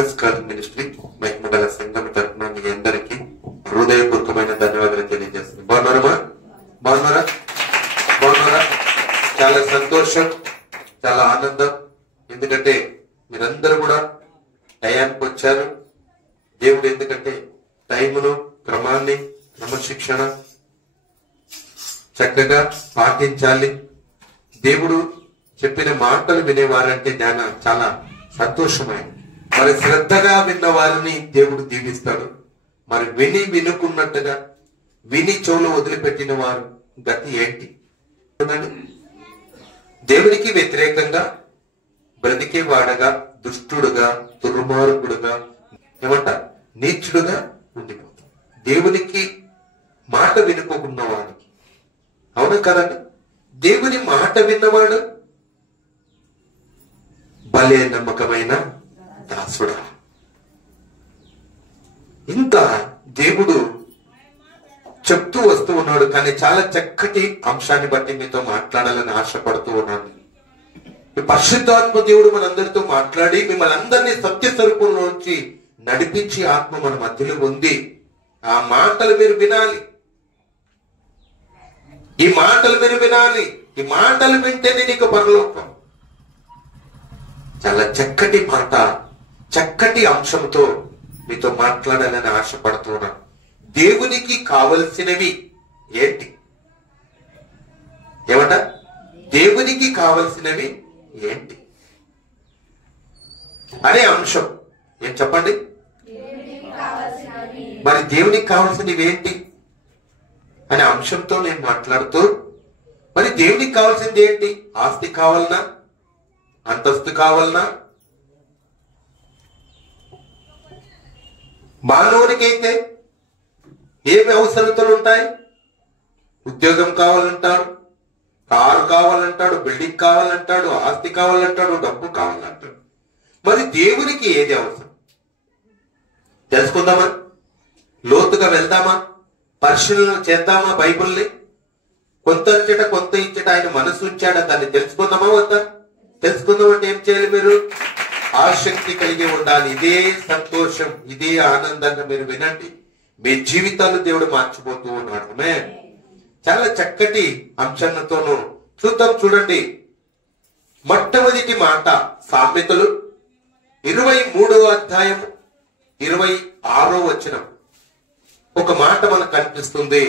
Jesus call ministry మహిమగల సంఘం తరఫున మీ అందరికీ హృదయపూర్వకమైన ధన్యవాదాలు తెలియజేస్తుంది. బాగున్నారా? బాగున్నారా? బాగున్నారా? చాలా సంతోషం, చాలా ఆనందం. ఎందుకంటే మీరందరూ కూడా టయానికి వచ్చారు. దేవుడు ఎందుకంటే టైమును, క్రమాన్ని, క్రమశిక్షణ చక్కగా పాటించాలి. దేవుడు చెప్పిన మాటలు వినేవారంటే చాలా సంతోషమైంది. మరి శ్రద్ధగా విన్న వారిని దేవుడు దీవిస్తాడు. మరి వినుకున్నట్టుగా విని చెవులు వదిలిపెట్టిన వారు గతి ఏంటి? దేవునికి వ్యతిరేకంగా బ్రతికే వాడగా, దుష్టుడుగా, దుర్మార్గుడుగా, నీచుడుగా ఉండిపోతాడు. దేవునికి మాట వినుకోకున్న వాడికి, అవును కదండి? దేవుని మాట విన్నవాడు భలే నమ్మకమైన దాసుడా. ఇంత దేవుడు చెప్తూ వస్తూ ఉన్నాడు. కానీ చాలా చక్కటి అంశాన్ని బట్టి మీతో మాట్లాడాలని ఆశపడుతూ ఉన్నాను. ఈ పరిశుద్ధాత్మ దేవుడు మనందరితో మాట్లాడి మిమ్మల్ని అందరినీ సత్య స్వరూపంలోంచి నడిపించి ఆత్మ మన మధ్యలో ఉంది. ఆ మాటలు మీరు వినాలి. ఈ మాటలు మీరు వినాలి. ఈ మాటలు వింటేనే నీకు పరలోకం. చాలా చక్కటి మాట, చక్కటి అంశంతో మీతో మాట్లాడాలని ఆశపడుతున్నాను. దేవునికి కావలసినవి ఏంటి? ఏమంట? దేవునికి కావలసినవి ఏంటి అనే అంశం. ఏం చెప్పండి? మరి దేవునికి కావాల్సినవి ఏంటి అనే అంశంతో నేను మాట్లాడుతూ, మరి దేవునికి కావాల్సింది ఏంటి? ఆస్తి కావాలనా? అంతస్తు కావాలనా? మానవునికైతే ఏమి అవసరతలు ఉంటాయి? ఉద్యోగం కావాలంటాడు, కారు కావాలంటాడు, బిల్డింగ్ కావాలంటాడు, ఆస్తి కావాలంటాడు, డబ్బు కావాలంటాడు. మరి దేవునికి ఏది అవసరం? తెలుసుకుందామా? లోతుగా వెళ్దామా? పరిశీలన చేద్దామా బైబిల్ని? కొంత ఇచ్చట కొంత ఇచ్చట ఆయన మనసు ఉంచాడా? దాన్ని తెలుసుకుందామా వద్దా? తెలుసుకుందామంటే ఏం చేయాలి? మీరు ఆసక్తి కలిగి ఉండాలి. ఇదే సంతోషం, ఇదే ఆనందంగా మీరు వినండి. మీ జీవితాలు దేవుడు మార్చిపోతూ ఉన్నాడు. చాలా చక్కటి అంశంతోనూ చూద్దాం. చూడండి, మొట్టమొదటి మాట సామెతలు 23వ అధ్యాయం 26వ వచనం. ఒక మాట మనకు కనిపిస్తుంది.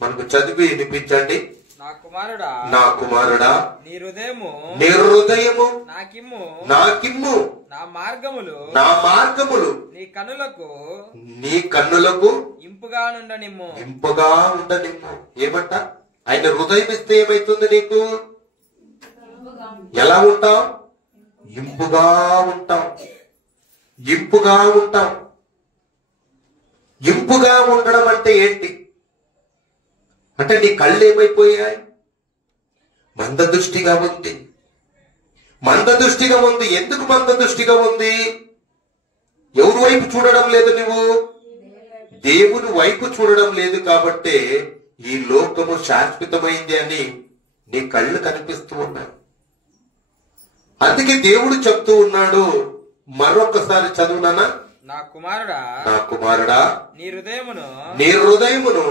మనకు చదివి వినిపించండి. నా కుమారుడా, నీ హృదయము నాకిమ్ము, నా మార్గములు నీ కన్నులకు ఇంపుగా ఉండనిమ్ము. ఏమంట? ఆయన హృదయం ఇస్తే ఏమైతుంది నీకు? ఎలా ఉంటావు? ఇంపుగా ఉంటావు. ఇంపుగా ఉంటావు. ఇంపుగా ఉండడం అంటే ఏంటి? అంటే నీ కళ్ళు ఏమైపోయాయి? మందదృష్టిగా ఉంది. మందదృష్టిగా ఉంది. ఎందుకు మందదృష్టిగా ఉంది? ఎవరి వైపు చూడడం లేదు నువ్వు? దేవుని వైపు చూడడం లేదు. కాబట్టే ఈ లోకము శాశ్వతమైంది అని నీ కళ్ళు కనిపిస్తూ ఉన్నాయి. అందుకే దేవుడు చెప్తూ ఉన్నాడు. మరొకసారి చదువునా? నా కుమారుడా, నీ హృదయమును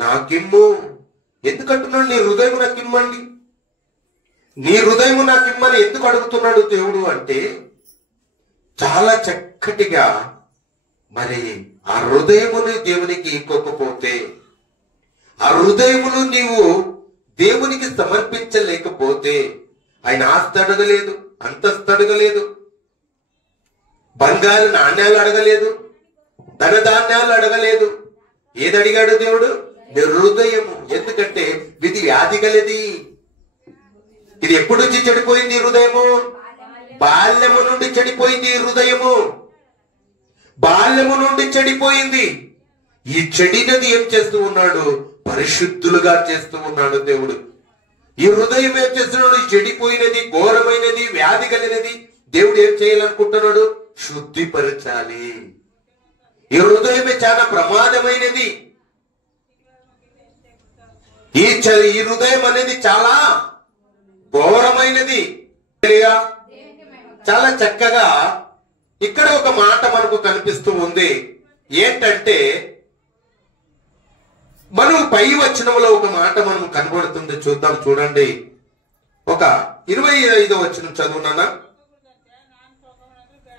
నాకిమ్ము. ఎందుకంటున్నాడు నీ హృదయం నాకిమ్మండి? నీ హృదయము నాకిమ్మని ఎందుకు అడుగుతున్నాడు దేవుడు అంటే, చాలా చక్కటిగా మరి ఆ హృదయమును దేవునికి ఇవ్వకపోతే, ఆ హృదయమును నీవు దేవునికి సమర్పించలేకపోతే, ఆయన ఆస్తి అడగలేదు, అంతస్తు అడగలేదు, బంగారు నాణ్యాలు అడగలేదు, ధనధాన్యాలు అడగలేదు. ఏది అడిగాడు దేవుడు? నీ హృదయము. ఎందుకంటే ఇది వ్యాధి గలది. ఇది ఎప్పుడు నుంచి చెడిపోయింది? హృదయము బాల్యము నుండి చెడిపోయింది. హృదయము బాల్యము నుండి చెడిపోయింది. ఈ చెడినది ఏం చేస్తూ ఉన్నాడు? పరిశుద్ధులుగా చేస్తూ ఉన్నాడు దేవుడు. ఈ హృదయం ఏం చేస్తున్నాడు? చెడిపోయినది, ఘోరమైనది, వ్యాధి కలిగినది. దేవుడు ఏం చేయాలనుకుంటున్నాడు? శుద్ధిపరచాలి. ఈ హృదయమే చాలా ప్రమాదమైనది. ఈ హృదయం అనేది చాలా ఘోరమైనది. చాలా చక్కగా ఇక్కడ ఒక మాట మనకు కనిపిస్తూ ఉంది. ఏంటంటే మనం పై వచనంలో ఒక మాట మనకు కనబడుతుంది. చూద్దాం, చూడండి. ఒక 25వ వచనం చదువునానా.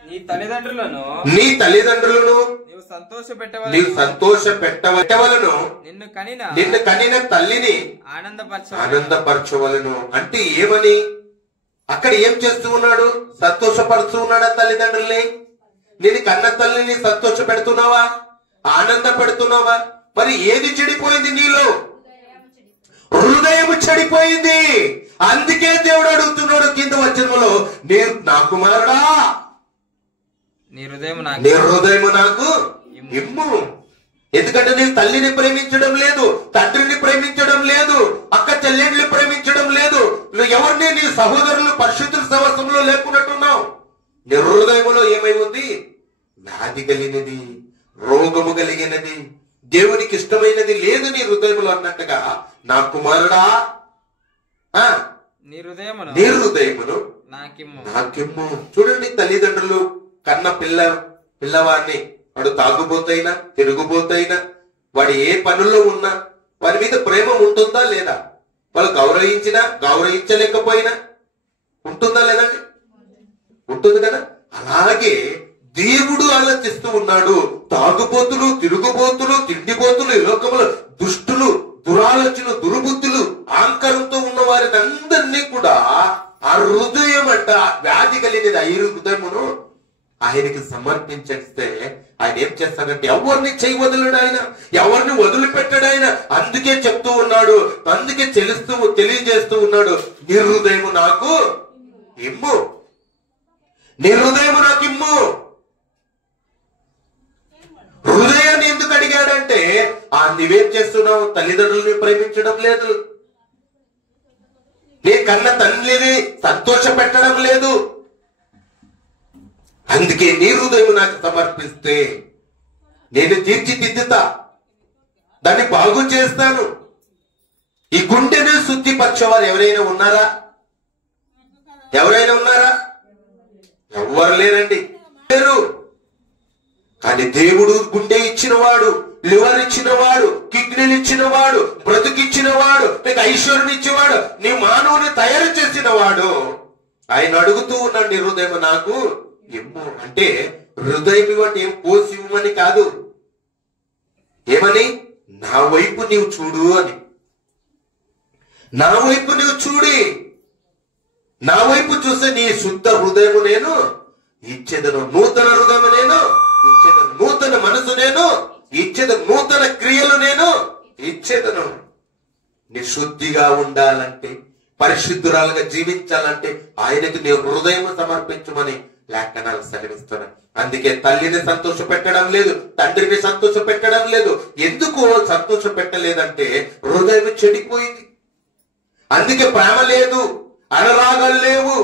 నీ తల్లిదండ్రులను నీవు సంతోష పెట్టవలను, నిన్ను కనిన తల్లిని ఆనందపరచవలను. అంటే ఏమని అక్కడ ఏం చేస్తూ ఉన్నాడు? సంతోషపరుస్తూ ఉన్నాడా తల్లిదండ్రుల్ని? నేను కన్న తల్లిని సంతోష పెడుతున్నావా? ఆనంద పెడుతున్నావా? మరి ఏది చెడిపోయింది నీలో? హృదయం చెడిపోయింది. అందుకే దేవుడు అడుగుతున్నాడు కింద వచనంలో, నేను నా కుమారుడా నీ హృదయము నాకు ఇమ్ము. ఎందుకంటే నేను తల్లిని ప్రేమించడం లేదు, తండ్రిని ప్రేమించడం లేదు, అక్క చెల్లెళ్ళని ప్రేమించడం లేదు, నువ్వు ఎవరిని నీ సహోదరులు పరిశుద్ధుల సహవాసంలో లేకున్నట్టున్నావు. నీ హృదయములో ఏమై ఉంది? వ్యాధి కలిగినది, రోగము కలిగినది, దేవునికి ఇష్టమైనది లేదు నీ హృదయములో అన్నట్టుగా, నా కుమారుడా నీ హృదయమును నాకిమ్ము. చూడండి, తల్లిదండ్రులు కన్న పిల్లవాడిని, వాడు తాగుబోతైనా తిరుగుబోతైనా వాడు ఏ పనుల్లో ఉన్నా వారి మీద ప్రేమ ఉంటుందా లేదా? వాళ్ళు గౌరవించినా గౌరవించలేకపోయినా ఉంటుందా లేదండి? ఉంటుంది కదా. అలాగే దేవుడు ఆలోచిస్తూ ఉన్నాడు. తాగుబోతులు, తిరుగుబోతులు, తిండిబోతులు, ఈ లోకములు దుష్టులు, దురాలోచనలు, దుర్బుద్ధులు, ఆంకరంతో ఉన్న వారిని అందరినీ కూడా ఆ హృదయం అంట వ్యాధి కలిగినది ఆ హృదయమును ఆయనకి సమర్పించేస్తే ఆయన ఏం చేస్తాడంటే ఎవరిని చేయి వదలడు ఆయన, ఎవరిని వదిలిపెట్టాడు ఆయన. అందుకే చెప్తూ ఉన్నాడు, అందుకే తెలియజేస్తూ ఉన్నాడు, నీ హృదయము నాకు ఇమ్ము, నీ హృదయము నాకు ఇమ్ము. హృదయాన్ని ఎందుకు అడిగాడంటే నువ్వేం చేస్తున్నావు? తల్లిదండ్రులని ప్రేమించడం లేదు, నీ కన్న తల్లిని సంతోష పెట్టడం లేదు. అందుకే నీ హృదయం నాకు సమర్పిస్తే నేను తీర్చిదిద్దుతా, దాన్ని బాగు చేస్తాను. ఈ గుండెను శుద్ధిపరచేవారు ఎవరైనా ఉన్నారా? ఎవరైనా ఉన్నారా? ఎవ్వరు లేరండి, లేరు. కానీ దేవుడు గుండె ఇచ్చినవాడు, లివర్ ఇచ్చినవాడు, కిడ్నీలు ఇచ్చినవాడు, బ్రతుకిచ్చినవాడు, నీకు ఐశ్వర్యం ఇచ్చేవాడు, నీ మానవుని తయారు చేసినవాడు. ఆయన అడుగుతూ ఉన్నాడు, నీ హృదయం నాకు ఇమ్ము. అంటే హృదయం ఇవ్వండి, ఏం పోసి ఇవ్వమని కాదు. ఏమని? నా వైపు నీవు చూడు అని. నా వైపు నీవు చూడి, నా వైపు చూస్తే నీ శుద్ధ హృదయము నేను ఇచ్చేదను, నూతన హృదయము నేను ఇచ్చేదను, నూతన మనసు నేను ఇచ్చేదను, నూతన క్రియలు నేను ఇచ్చేదను. నీ శుద్ధిగా ఉండాలంటే, పరిశుద్ధురాలుగా జీవించాలంటే ఆయనకు నీ హృదయం సమర్పించమని లేఖనాలు సెలవిస్తున్నాయి. అందుకే తల్లిని సంతోష పెట్టడం లేదు, తండ్రిని సంతోష పెట్టడం లేదు. ఎందుకు సంతోష పెట్టలేదంటే హృదయం చెడిపోయింది. అందుకే ప్రేమ లేదు, అనురాగాలు లేవు.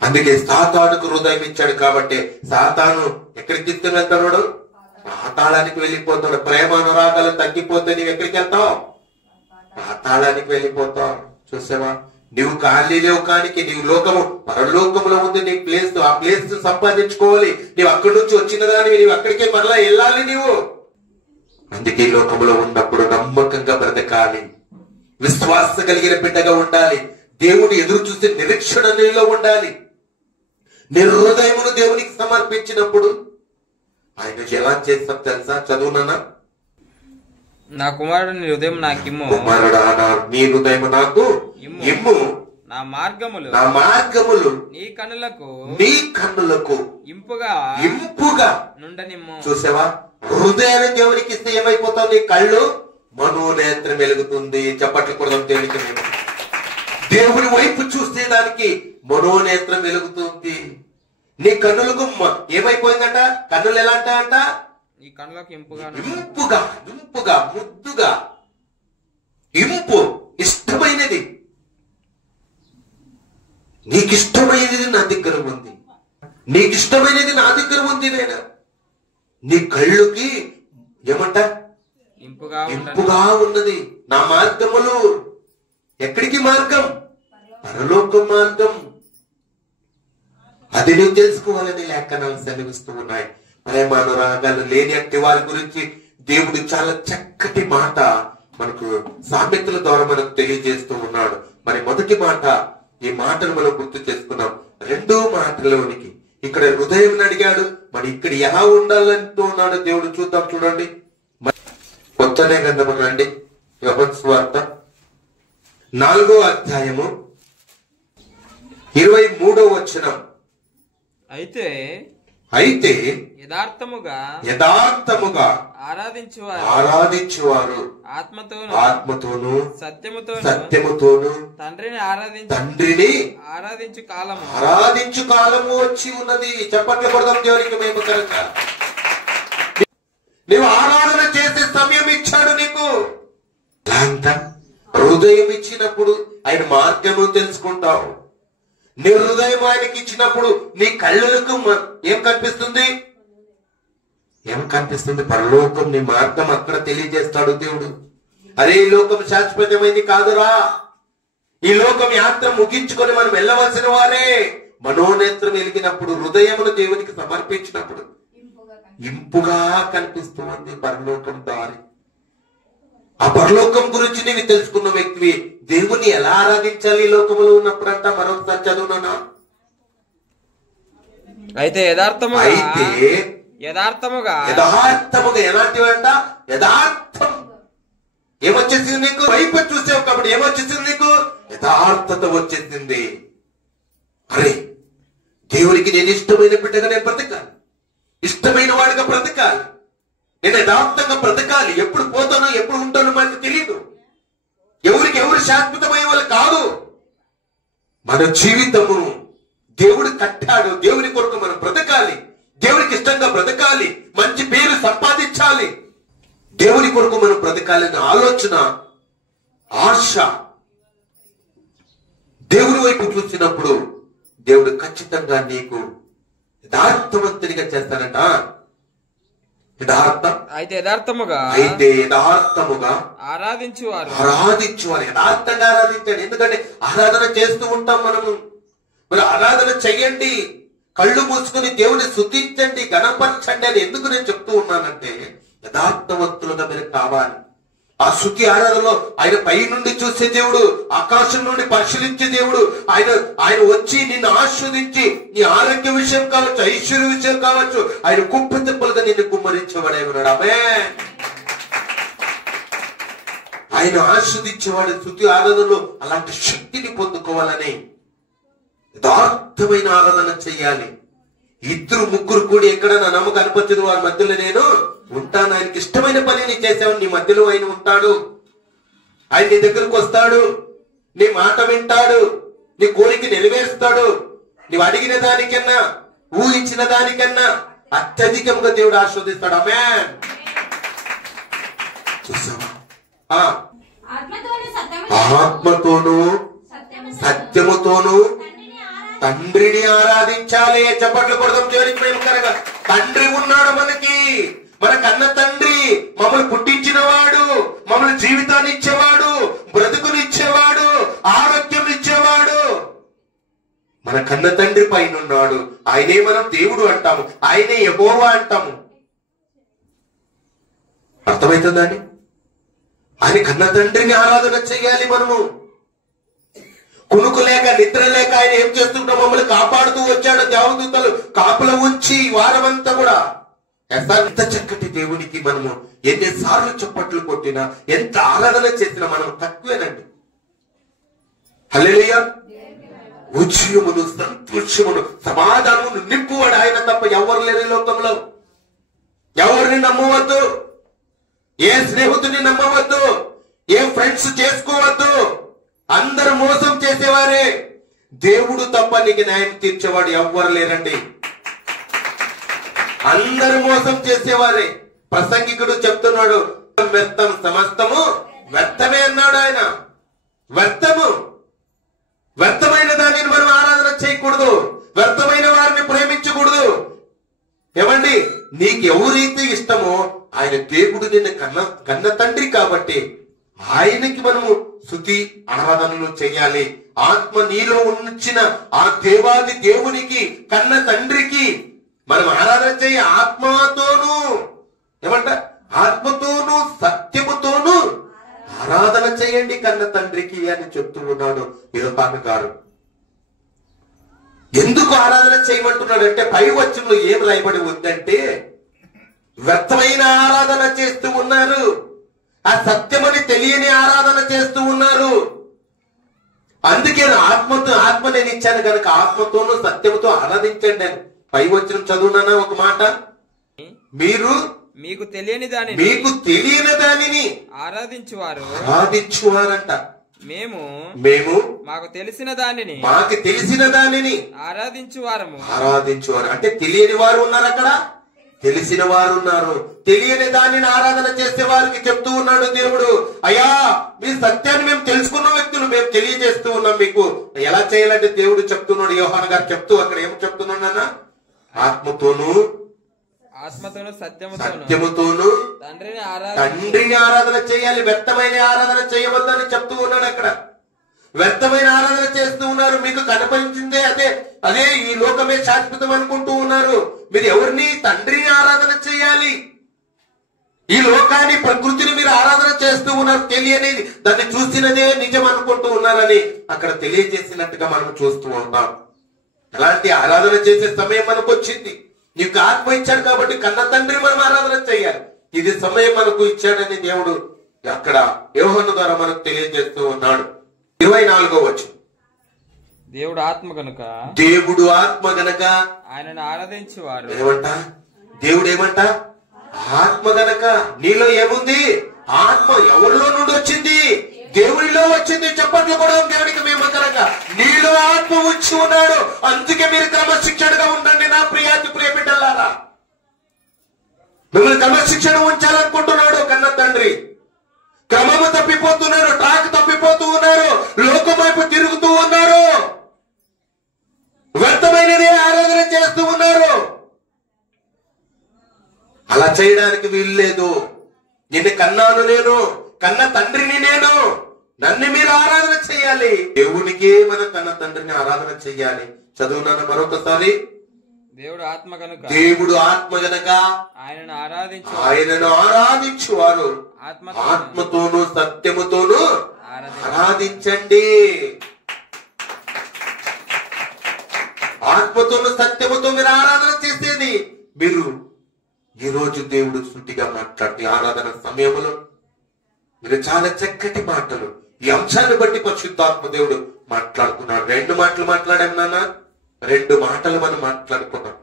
అందుకే సాతానుకు హృదయం ఇచ్చాడు. కాబట్టి సాతాను ఎక్కడికి తీసుకుని వెళ్తాడు? పాతాళానికి వెళ్ళిపోతాడు. ప్రేమ అనురాగాలు తగ్గిపోతే నీవు ఎక్కడికి వెళ్తావు? పాతాళానికి వెళ్ళిపోతావు. చూసావా? నువ్వు ఖాళీ లేవు, కానీ నీవు లోకము పరలోకములో ఉంది నీ ప్లేస్. ఆ ప్లేస్ సంపాదించుకోవాలి. నీవు అక్కడి నుంచి వచ్చిన దానివి, నీవు అక్కడికే మరలా వెళ్ళాలి నీవు. అందుకే లోకములో ఉన్నప్పుడు నమ్మకంగా బ్రతకాలి, విశ్వాస కలిగిన బిడ్డగా ఉండాలి, దేవుడు ఎదురు చూసే నిరీక్షణ నీలో ఉండాలి. నీ హృదయమును దేవునికి సమర్పించినప్పుడు ఆయన ఎలా చేస్తాం తెలుసా? చదువునా. నా కుమారుడు నీ హృదయం నాకిమ్ము, కుమారుడా నీ హృదయం నాకు ఇమ్ము, నా మార్గములు నీ కన్నులకు ఇంపుగా నుండనిమ్ము. చూసావా? హృదయాన్ని దేవునికి ఇస్తే ఏమైపోతావు? నీ కళ్ళు మనోనేత్రం వెలుగుతుంది. చప్పట్లు కొడదాం దేవునికి. దేవుని వైపు చూస్తే దానికి మనోనేత్రం వెలుగుతుంది. నీ కన్నులకు ఏమైపోయిందంట? కన్నులు ఎలా అంటాయంట? ఈ కన్నులకు ఇంపుగా ముద్దుగా, ఇంపు, ఇష్టమైనది. నీకు ఇష్టమైనది నా దగ్గర ఉంది, నీకు ఇష్టమైనది నా దగ్గర ఉంది. నేను నీ కళ్ళుకి ఏమంట? ఇంపుగా ఉన్నది. నా మార్గములు ఎక్కడికి మార్గం? పరలోక మార్గం. అది నువ్వు తెలుసుకోవాలని లేఖనాలు సెలవిస్తూ ఉన్నాయి. ప్రేమానురాగాలు లేని అట్టి వారి గురించి దేవుడు చాలా చక్కటి మాట మనకు సామెతల ద్వారా మనకు తెలియజేస్తూ ఉన్నాడు. మరి మొదటి మాట, ఈ మాటను మనం గుర్తు చేసుకున్నాం. రెండో మాటలోనికి ఇక్కడ హృదయం అడిగాడు, మరి ఇక్కడ ఎలా ఉండాలంటూ ఉన్నాడు దేవుడు. చూద్దాం, చూడండి. కొత్తనే గ్రంథము రండి, యోహాను సువార్త 4వ అధ్యాయము 23వ వచనం. అయితే యథార్థముగా ఆరాధించువారు ఆత్మతోను సత్యముతోను తండ్రిని ఆరాధించు కాలము వచ్చి ఉన్నది. చెప్పట్ల కొడదాం దేవునికి మేము కనుక. నీవు ఆరాధన చేసే సమయం ఇచ్చాడు నీకు. హృదయం ఇచ్చినప్పుడు ఆయన మార్గము తెలుసుకుంటావు. నీ హృదయం ఆయనకి ఇచ్చినప్పుడు నీ కళ్ళకు ఏం కనిపిస్తుంది? పరలోకం, నీ మార్గం అక్కడ తెలియజేస్తాడు దేవుడు. అరే, ఈ లోకం శాశ్వతమైంది కాదురా. ఈ లోకం యాత్ర ముగించుకొని మనం వెళ్ళవలసిన వారే. మనోనేత్రం వెలిగినప్పుడు, హృదయమును దేవునికి సమర్పించినప్పుడు ఇంపుగా కనిపిస్తుంది పరలోకం దారి. ఆ పరలోకం గురించి నీవు తెలుసుకున్న వ్యక్తివి. దేవుని ఎలా ఆరాధించాలి ఈ లోకంలో ఉన్నప్పుడంట మరొకసారి చదువునా. అయితే యథార్థముగా ఎలాంటివంట? యథార్థం. ఏమొచ్చేసింది నీకు? వైపు చూసావు కాబట్టి ఏమొచ్చేసింది నీకు? యథార్థత వచ్చేసింది. అరే, దేవునికి నేను ఇష్టమైన బిడ్డగా నేను బ్రతకాలి, ఇష్టమైన వాడిగా బ్రతకాలి, నేను యథార్థంగా బ్రతకాలి. ఎప్పుడు పోతానో ఎప్పుడు ఉంటానో మనకు తెలియదు. ఎవరికి ఎవరు శాశ్వతమైన వాళ్ళు కాదు. మన జీవితము దేవుడు కట్టాడు. దేవుని కొరకు మనం బ్రతకాలి, దేవునికి ఇష్టంగా బ్రతకాలి, మంచి పేరు సంపాదించాలి, దేవుని కొరకు మనం బ్రతకాలనే ఆలోచన, ఆశ దేవుని వైపు చూసినప్పుడు దేవుడు ఖచ్చితంగా నీకు యథార్థవంతునిగా చేస్తానంట. అయితే యథార్థముగా ఆరాధించువారు యథార్థంగా ఆరాధించండి. ఎందుకంటే ఆరాధన చేస్తూ ఉంటాం మనము. మరి ఆరాధన చెయ్యండి, కళ్ళు మూసుకుని దేవుని స్తుతించండి, గణపరచండి అని ఎందుకు నేను చెప్తూ ఉన్నానంటే, యథార్థవంతులుగా మీరు కావాలి. ఆ స్తుతి ఆరాధనలో ఆయన పై నుండి చూసే దేవుడు, ఆకాశం నుండి పరిశీలించే దేవుడు. ఆయన వచ్చి నిన్ను ఆస్వాదించి, నీ ఆరోగ్య విషయం కావచ్చు, ఐశ్వర్య విషయం కావచ్చు, ఆయన కుప్ప తిప్పలుగా నిన్ను కుమ్మరించేవాడే ఉన్నాడు. ఆమేన్. ఆయన ఆస్వాదించేవాడు. స్తుతి ఆరాధనలో అలాంటి శక్తిని పొందుకోవాలని యథార్థమైన ఆరాధన చెయ్యాలి. 2-3 కూడి ఎక్కడ నా నమ్మకం అనిపించదు వారి మధ్యలో నేను ఉంటాను. ఆయనకి ఇష్టమైన పని నీ చేసావు, నీ మధ్యలో ఆయన ఉంటాడు. ఆయన నీ దగ్గరకు వస్తాడు, నీ మాట వింటాడు, నీ కోరిక నెరవేరుస్తాడు. నీవు అడిగిన దానికన్నా, ఊహించిన దానికన్నా అత్యధికంగా దేవుడు ఆస్వాదిస్తాడు. ఆమేన్. చూసావా? ఆత్మతోను సత్యముతోను తండ్రిని ఆరాధించాలి. చప్పట్లు కొడదాం దేవునికి మేము కనుక. తండ్రి ఉన్నాడు మనకి, మన కన్న తండ్రి. మమ్మల్ని పుట్టించిన వాడు, మమ్మల్ని జీవితాన్ని ఇచ్చేవాడు, బ్రతుకునిచ్చేవాడు, ఆరోగ్యం ఇచ్చేవాడు. మన కన్న తండ్రి పైన ఉన్నాడు. ఆయనే మనం దేవుడు అంటాము, ఆయనే యెహోవా అంటాము. అర్థమవుతుందండి? ఆయన కన్న తండ్రిని ఆరాధన చెయ్యాలి మనము. కునుకు లేక నిద్ర లేక ఆయన ఏం చేస్తుంటాం? మమ్మల్ని కాపాడుతూ వచ్చాడు. దేవదూతలు కాపుల ఉంచి వారమంతా కూడా. ఎంత చక్కటి దేవునికి మనము ఎన్నిసార్లు చప్పట్లు కొట్టినా, ఎంత ఆరాధన చేసినా మనం తక్కువేనండి. హల్లెలూయా. ఉజ్జయమును, సంతోషమును, సమాధానమును నింపువాడు ఆయన తప్ప ఎవరు లేరు ఈ లోకంలో. ఎవరిని నమ్మవద్దు, ఏ స్నేహితుని నమ్మవద్దు, ఏ ఫ్రెండ్స్ చేసుకోవద్దు. అందరు మోసం చేసేవారే. దేవుడు తప్ప నీకు న్యాయం తీర్చేవాడు ఎవ్వరు లేరండి. అందరు మోసం చేసేవారే. ప్రసంగికుడు చెప్తున్నాడు, వ్యర్థం సమస్తము వ్యర్థమే అన్నాడు ఆయన. వ్యర్థము, వ్యర్థమైన దానిని మనం ఆరాధన చేయకూడదు, వ్యర్థమైన వారిని ప్రేమించకూడదు. ఏమండి, నీకు ఎవరైతే ఇష్టమో ఆయన దేవుడు నిన్ను కన్న తండ్రి కాబట్టి ఆయనకి మనము స్తుతి ఆరాధనలు చెయ్యాలి. ఆత్మ నీలో ఉంచిన ఆ దేవాది దేవునికి, కన్న తండ్రికి మనం ఆరాధన చేయి. ఆత్మతోనూ ఏమంట, ఆత్మతోనూ సత్యముతోనూ ఆరాధన చేయండి కన్న తండ్రికి అని చెప్తూ ఉన్నాడు యోహాను గారు. ఎందుకు ఆరాధన చేయమంటున్నాడు అంటే, పై వచనంలో ఏం రాయబడి ఉందంటే, వ్యర్థమైన ఆరాధన చేస్తూ ఉన్నారు, ఆ సత్యమని తెలియని ఆరాధన చేస్తూ ఉన్నారు. అందుకే ఆత్మ నేను ఇచ్చాను కనుక ఆత్మతోనూ సత్యముతో ఆరాధించండి అని. పై వచనం చదువునా ఒక మాట, మీకు తెలియని దానిని ఆరాధించువారంట. మేము మాకు తెలిసిన దానిని ఆరాధించువారు. అంటే తెలియని వారు ఉన్నారు అక్కడ, తెలిసిన వారు ఉన్నారు. తెలియని దానిని ఆరాధన చేసే వారికి చెప్తూ ఉన్నాడు దేవుడు, అయ్యా మీ సత్యాన్ని మేము తెలుసుకున్న వ్యక్తులు, మేము తెలియజేస్తూ ఉన్నాం మీకు. ఎలా చేయాలంటే దేవుడు చెప్తున్నాడు, యోహాను గారు చెప్తూ అక్కడ ఏం చెప్తున్నాడు అన్న, ఆత్మతోనూ సత్యముతోనూ తండ్రిని ఆరాధన చేయాలి, వ్యర్థమైన ఆరాధన చేయవద్దని చెప్తూ ఉన్నాడు అక్కడ. వ్యర్థమైన ఆరాధన చేస్తూ ఉన్నారు. మీకు కనిపించిందే అదే ఈ లోకమే శాశ్వతం అనుకుంటూ ఉన్నారు. మీరు ఎవరిని? తండ్రిని ఆరాధన చేయాలి. ఈ లోకాన్ని, ప్రకృతిని మీరు ఆరాధన చేస్తూ ఉన్నారు. తెలియనిది, దాన్ని చూసినదే నిజం అనుకుంటూ ఉన్నారని అక్కడ తెలియజేసినట్టుగా మనం చూస్తూ ఉన్నాం. అలాంటి ఆరాధన చేసే సమయం మనకు వచ్చింది. నీకు ఆత్మ ఇచ్చాడు కాబట్టి కన్న తండ్రి మనం ఆరాధన చేయాలి. ఇది సమయం మనకు ఇచ్చాడని దేవుడు అక్కడ యోహాను ద్వారా మనకు తెలియజేస్తూ ఉన్నాడు. 24వ వచనం, దేవుడు ఆత్మ గనుక ఆయనను ఆరాధించువారు. ఏమంట? దేవుడు ఏమంట? ఆత్మ గనక. నీలో ఏముంది? ఆత్మ. ఎవరిలో నుండి వచ్చింది? దేవుడిలో వచ్చింది. చప్పట్లు కూడా దేవుడికి మేము కనుక నీలో ఆత్మ ఉంచి ఉన్నాడు. అందుకే మీరు క్రమశిక్షణగా ఉండండి నా ప్రియ బిడ్డలారా. మిమ్మల్ని క్రమశిక్షణ ఉంచాలనుకుంటున్నాడు కన్న తండ్రి. క్రమము తప్పిపోతున్నారు, ట్రాక్ తప్పిపోతూ ఉన్నారు, లోకం వైపు తిరుగుతూ ఉన్నారు, వ్యర్థమైనదే ఆరాధన చేస్తూ ఉన్నారు. అలా చేయడానికి వీలు లేదు. నిన్ను కన్నాను నేను, కన్న తండ్రిని నేను, నన్ను మీరు ఆరాధన చేయాలి. దేవునికే మన కన్న తండ్రిని ఆరాధన చెయ్యాలి. చదువున్నాను మరొకసారి, దేవుడు ఆత్మ గనక ఆయనను ఆరాధించువారు ఆత్మతోనూ సత్యముతోనూ ఆరాధించండి. ఆత్మతోనూ సత్యముతో మీరు ఆరాధన చేసేది. మీరు ఈ రోజు దేవుడు సూటిగా మాట్లాడి ఆరాధన సమయంలో మీరు చాలా చక్కటి మాటలు, ఈ అంశాన్ని బట్టి పరిశుద్ధాత్మ దేవుడు మాట్లాడుతున్నాడు. 2 మాటలు మాట్లాడాం నాన్న, 2 మాటలు మనం మాట్లాడుకున్నాం.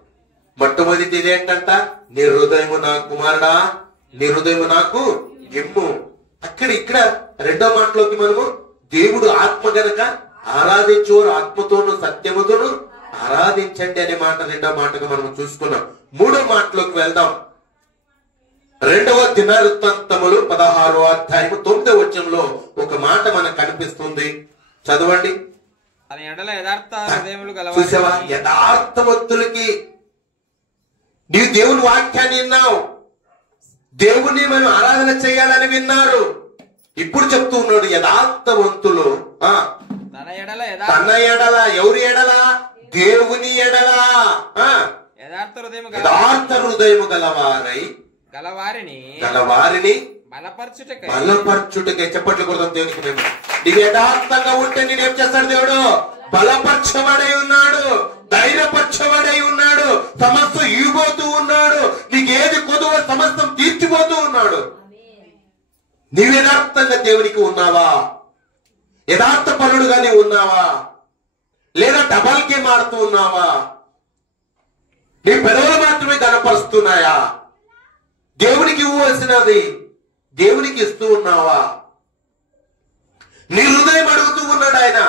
మొట్టమొదటి ఇదేంటంట, నీ హృదయము నా కుమారుడా, నీ హృదయము నాకు ఇమ్ము. ఇక్కడ 2వ మాటలోకి మనము దేవుడు ఆత్మ గనక ఆరాధించువారు ఆత్మతోనూ సత్యముతోనూ ఆరాధించండి అనే మాట 2వ మాటగా మనం చూసుకున్నాం. 3వ మాటలోకి వెళ్దాం. 2వ దినవృత్తాంతములు 16వ అధ్యాయము 9వ వచనంలో ఒక మాట మనకు కనిపిస్తుంది. చదవండి. చూసావా? యథార్థవంతులకి నీవు దేవుని వాక్యాన్ని విన్నావు, దేవుని మనం ఆరాధన చేయాలని విన్నారు. ఇప్పుడు చెప్తూ ఉన్నాడు యథార్థవంతులు తన ఎడల, ఎవరి ఎడల? దేవుని ఎడల యథార్థ హృదయము గలవారిని బలపరచుటకే. చెప్పట్లు కొడతాం దేవునికి మేము. నీవు యథార్థంగా ఉంటే నేనేం చేస్తాడు దేవుడు? బలపరచబడై ఉన్నాడు, ధైర్యపరచబడై ఉన్నాడు, సమస్తం ఇవ్వబోతూ ఉన్నాడు, నీకేది కొదువ సమస్తం తీర్చిపోతూ ఉన్నాడు. నీవు యథార్థంగా దేవునికి ఉన్నావా? యథార్థ పనుడుగా నీవు ఉన్నావా? లేదా డబల్ గేమ్ ఆడుతూ ఉన్నావా? నీ పెదవులు మాత్రమే కనపరుస్తున్నాయా? దేవునికి ఇవ్వవలసినది దేవునికి ఇస్తూ ఉన్నావా? నీ హృదయం అడుగుతూ ఉన్నాడు ఆయన,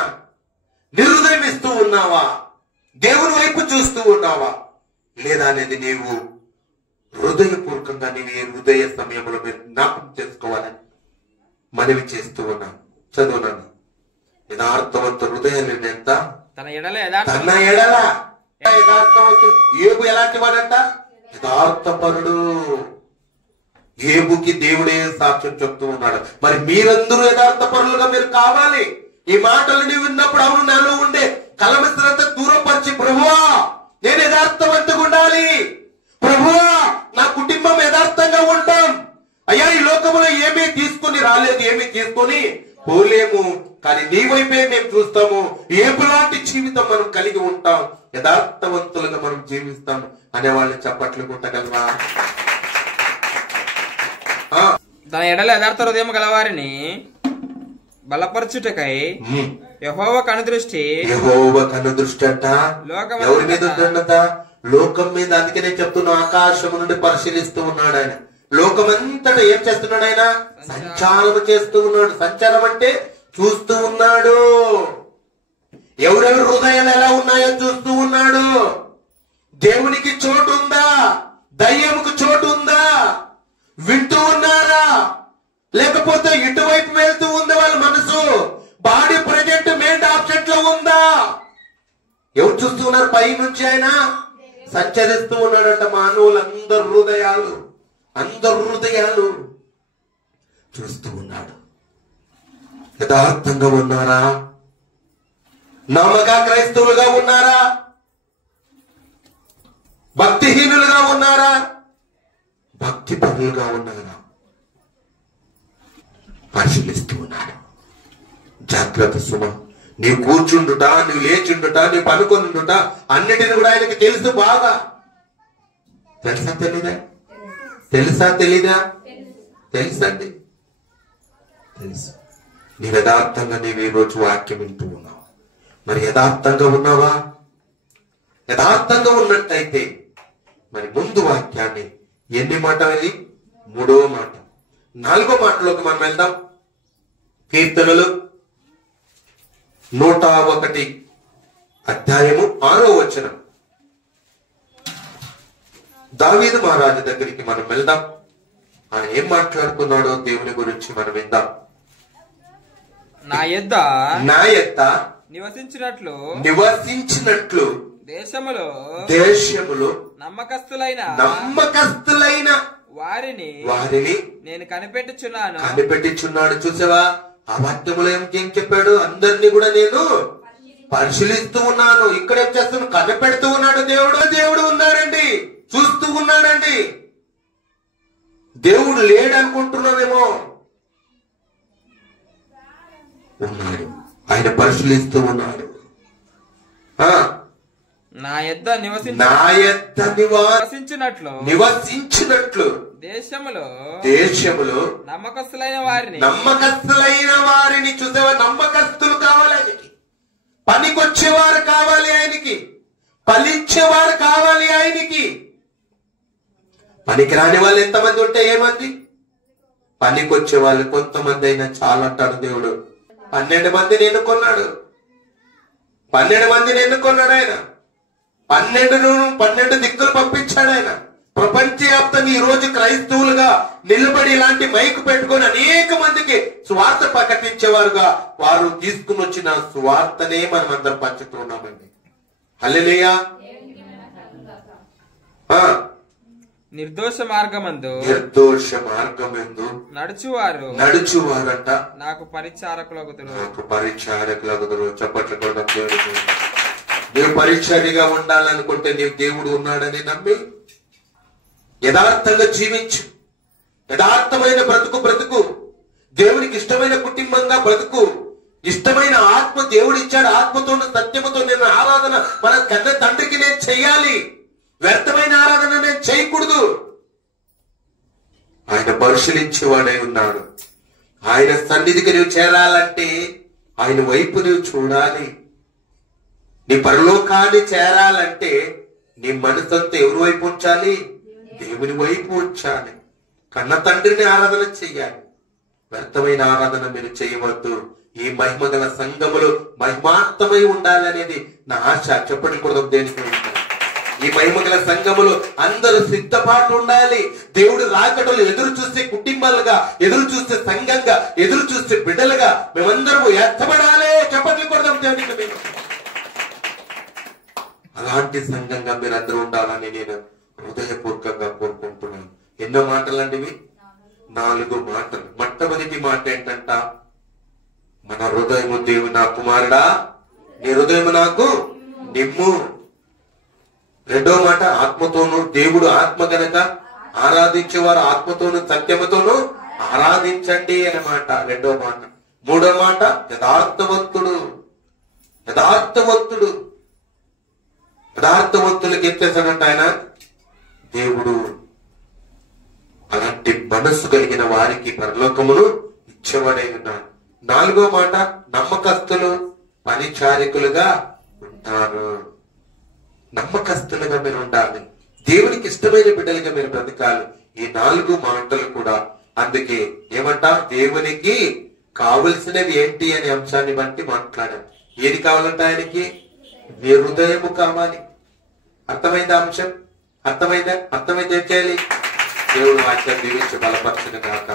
నీ హృదయం ఇస్తూ ఉన్నావా? దేవుని వైపు చూస్తూ ఉన్నావా లేదా అనేది నీవు హృదయపూర్వకంగా నీవు ఏ హృదయ సమయంలో మీరు జ్ఞాపకం చేసుకోవాలని మనవి చేస్తూ ఉన్నాను. చదువున్నాను. యథార్థవంత హృదయాలు ఎంత? తన ఎడల యథార్థవంతుడు. ఏబు ఎలాంటి వాడంట? యథార్థపరుడు. ఏబుకి దేవుడే సాక్ష్యం చెప్తూ ఉన్నాడు. మరి మీరందరూ యథార్థపరులుగా మీరు కావాలి. ఈ మాటలు నీవు విన్నప్పుడు అవును నాలో ఉండే కలమిస్త్రంతా దూరపరిచి, ప్రభువా నేను యథార్థవంతంగా ఉండాలి, ప్రభువా నా కుటుంబం యథార్థంగా ఉంటాం, అయ్యా ఈ లోకములో ఏమీ తీసుకొని రాలేదు, ఏమీ తీసుకొని పోలేము, కానీ నీ వైపే మేము చూస్తాము, ఏలాంటి జీవితం మనం కలిగి ఉంటాం, యథార్థవంతులుగా మనం జీవిస్తాం అనే వాళ్ళని చప్పట్లు కొట్టగలవా? తన ఎడల యథార్థ హృదయం గలవారిని బలపరచుటకై యెహోవా కనుదృష్టి అంట ఎవరి మీద ఉంటుందట? లోకం మీద. అందుకే నేను చెప్తున్నా, ఆకాశం నుండి పరిశీలిస్తూ ఉన్నాడు ఆయన. లోకమంతటా ఏం చేస్తున్నాడు ఆయన? సంచారం చేస్తూ ఉన్నాడు. సంచారం అంటే చూస్తూ ఉన్నాడు. ఎవరెవరి హృదయాలు ఎలా ఉన్నాయో చూస్తూ ఉన్నాడు. దేవునికి చోటు ఉందా? దయ్యముకు చోటు ఉందా? వింటూ ఉన్నారా? లేకపోతే ఇటువైపు వెళ్తూ ఉంది వాళ్ళ మనసు? బాడీ ప్రజెంట్ మెయిన్ ఆబ్సెంట్ లో ఉందా? ఎవరు చూస్తూ ఉన్నారు? పై నుంచి ఆయన సంచరిస్తూ ఉన్నాడంట. మానవులందరు హృదయాలు, అందరు హృదయాలు చూస్తూ ఉన్నాడు. యథార్థంగా ఉన్నారా? నమ్మక క్రైస్తవులుగా ఉన్నారా? భక్తిహీనులుగా ఉన్నారా? భక్తి పరులుగా ఉన్నారా? పరిశీలిస్తూ ఉన్నాడు. జాగ్రత్త సుమ. నీవు కూర్చుండుట, నువ్వు లేచుండుట, నీవు పనుకొనుండుట అన్నిటిని కూడా ఆయనకి తెలుసు బాగా. తెలుసా తెలీదా? తెలుసా తెలీదా? తెలుసండి, తెలుసు. నీ యథార్థంగా నీవు ఈ రోజు వాక్యం వింటూ ఉన్నావు. మరి యథార్థంగా ఉన్నావా? యథార్థంగా ఉన్నట్టయితే మరి ముందు వాక్యాన్ని ఎన్ని మాట అది? 3వ మాట. 4వ మాటలోకి మనం వెళ్దాం. కీర్తనలు 101 అధ్యాయము 6వ వచనం. దావీదు మహారాజు దగ్గరికి మనం వెళ్దాం. ఆయన ఏం మాట్లాడుతున్నాడో దేవుని గురించి మనం విందాం. నా యొద్ద నివసించినట్లు దేశములో నమ్మకస్తులైన వారిని నేను కనిపెట్టుచున్నాడు. చూసావా? ఆ వాక్యములో ఏం చెప్పాడు? అందరినీ కూడా నేను పరిశీలిస్తూ ఉన్నాను. ఇక్కడ ఏం చేస్తున్నాను? కనిపెడుతూ ఉన్నాడు. దేవుడు ఉన్నాడండి, చూస్తూ ఉన్నాడండి. దేవుడు లేడనుకుంటున్నామేమో, ఉన్నాడు. ఆయన పరిశీలిస్తూ ఉన్నాడు. నా యొద్ద నివసించినట్లు దేశములో నమ్మకస్తులైన వారిని చూసేవా? నమ్మకస్తులు కావాలి ఆయనకి, పనికొచ్చేవారు కావాలి ఆయనకి, ఫలించేవారు కావాలి ఆయనకి. పనికి రాని వాళ్ళు ఎంతమంది ఉంటే ఏమంది? పనికొచ్చే వాళ్ళు కొంతమంది అయినా చాలా అంటాడు దేవుడు. 12 మందిని ఎన్నుకున్నాడు. 12 మందిని ఎన్నుకున్నాడు ఆయన. 12 దిక్కులు పంపించాడు ఆయన. ప్రపంచవ్యాప్తంగా ఈ రోజు క్రైస్తవులుగా నిలబడి ఇలాంటి మైకు పెట్టుకొని అనేక మందికి స్వార్థ ప్రకటించేవారుగా వారు తీసుకుని వచ్చిన స్వార్థనే మనం అందరం పంచుతున్నామండి. హల్లెలూయా. నిర్దోష మార్గమందు నడుచువారంట నాకు పరిచారకులగుదురు. చప్పట్లు కొడదాం దేవుడికి. నీవు పరిచర్యగా ఉండాలనుకుంటే నీవు దేవుడు ఉన్నాడని నమ్మి యథార్థంగా జీవించు. యథార్థమైన బ్రతుకు. దేవునికి ఇష్టమైన కుటుంబంగా బ్రతుకు. ఇష్టమైన ఆత్మ దేవుడు ఇచ్చాడు. ఆత్మతో సత్యముతో నేను ఆరాధన మన కన్న తండ్రికి నేను చెయ్యాలి. వ్యర్థమైన ఆరాధన నేను చేయకూడదు. ఆయన పరిశీలించేవాడై ఉన్నాడు. ఆయన సన్నిధికి నువ్వు చేరాలంటే ఆయన వైపు నువ్వు చూడాలి. నీ పరలోకాన్ని చేరాలంటే నీ మనసంతా ఎవరి వైపు ఉంచాలి? దేవుని వైపు ఉంచాలి. కన్న తండ్రిని ఆరాధన చెయ్యాలి. వ్యర్థమైన ఆరాధన మీరు చేయవద్దు. ఈ మహిమ గల సంఘములు మహిమార్థమై ఉండాలనేది నా ఆశ. చెప్పండి కూడా దేనికి. ఈ మహిమగల సంఘములు అందరూ సిద్ధపాటు ఉండాలి. దేవుడు రాకడలు ఎదురు చూసే కుటుంబాలుగా, ఎదురు చూసే సంఘంగా, ఎదురు చూసే బిడ్డలుగా మేమందరూ ఎత్తబడాలి. చెప్పట్లు కొడదాం దేవునికి. మేము అలాంటి సంఘంగా మీరందరూ ఉండాలని నేను హృదయపూర్వకంగా కోరుకుంటున్నాను. ఎన్నో మాటలండి ఇవి? 4 మాటలు. మొట్టమొదటి మాట ఏంటంట? మన హృదయము దేవుడు నా కుమారుడా నీ హృదయము నాకు నిమ్ము. రెండో మాట ఆత్మతోను, దేవుడు ఆత్మ గనక ఆరాధించేవారు ఆత్మతోను సత్యముతోను ఆరాధించండి అన్నమాట రెండో మాట. మూడో మాట యథార్థవంతుడు. యథార్థవంతుడు యథార్థవంతులకి ఏం చేశాడంట ఆయన? దేవుడు అలాంటి మనస్సు కలిగిన వారికి పరలోకమును ఇచ్చేవాడై ఉన్నాడు. నాలుగో మాట నమ్మకస్తులు పరిచారికులుగా ఉంటారు. నమ్మకస్తులుగా మీరు ఉండాలి. దేవునికి ఇష్టమైన బిడ్డలుగా మీరు బ్రతకాలి. ఈ 4 మాటలు కూడా అందుకే ఏమంటా దేవునికి కావలసినవి ఏంటి అనే అంశాన్ని బట్టి మాట్లాడాం. ఏది కావాలంట ఆయనకి? నీ హృదయము కావాలి. అర్థమైందా అంశం? అర్థమైతే ఏం చేయాలి? దేవుడు వాక్యం దీవించి బలపరచును గాక.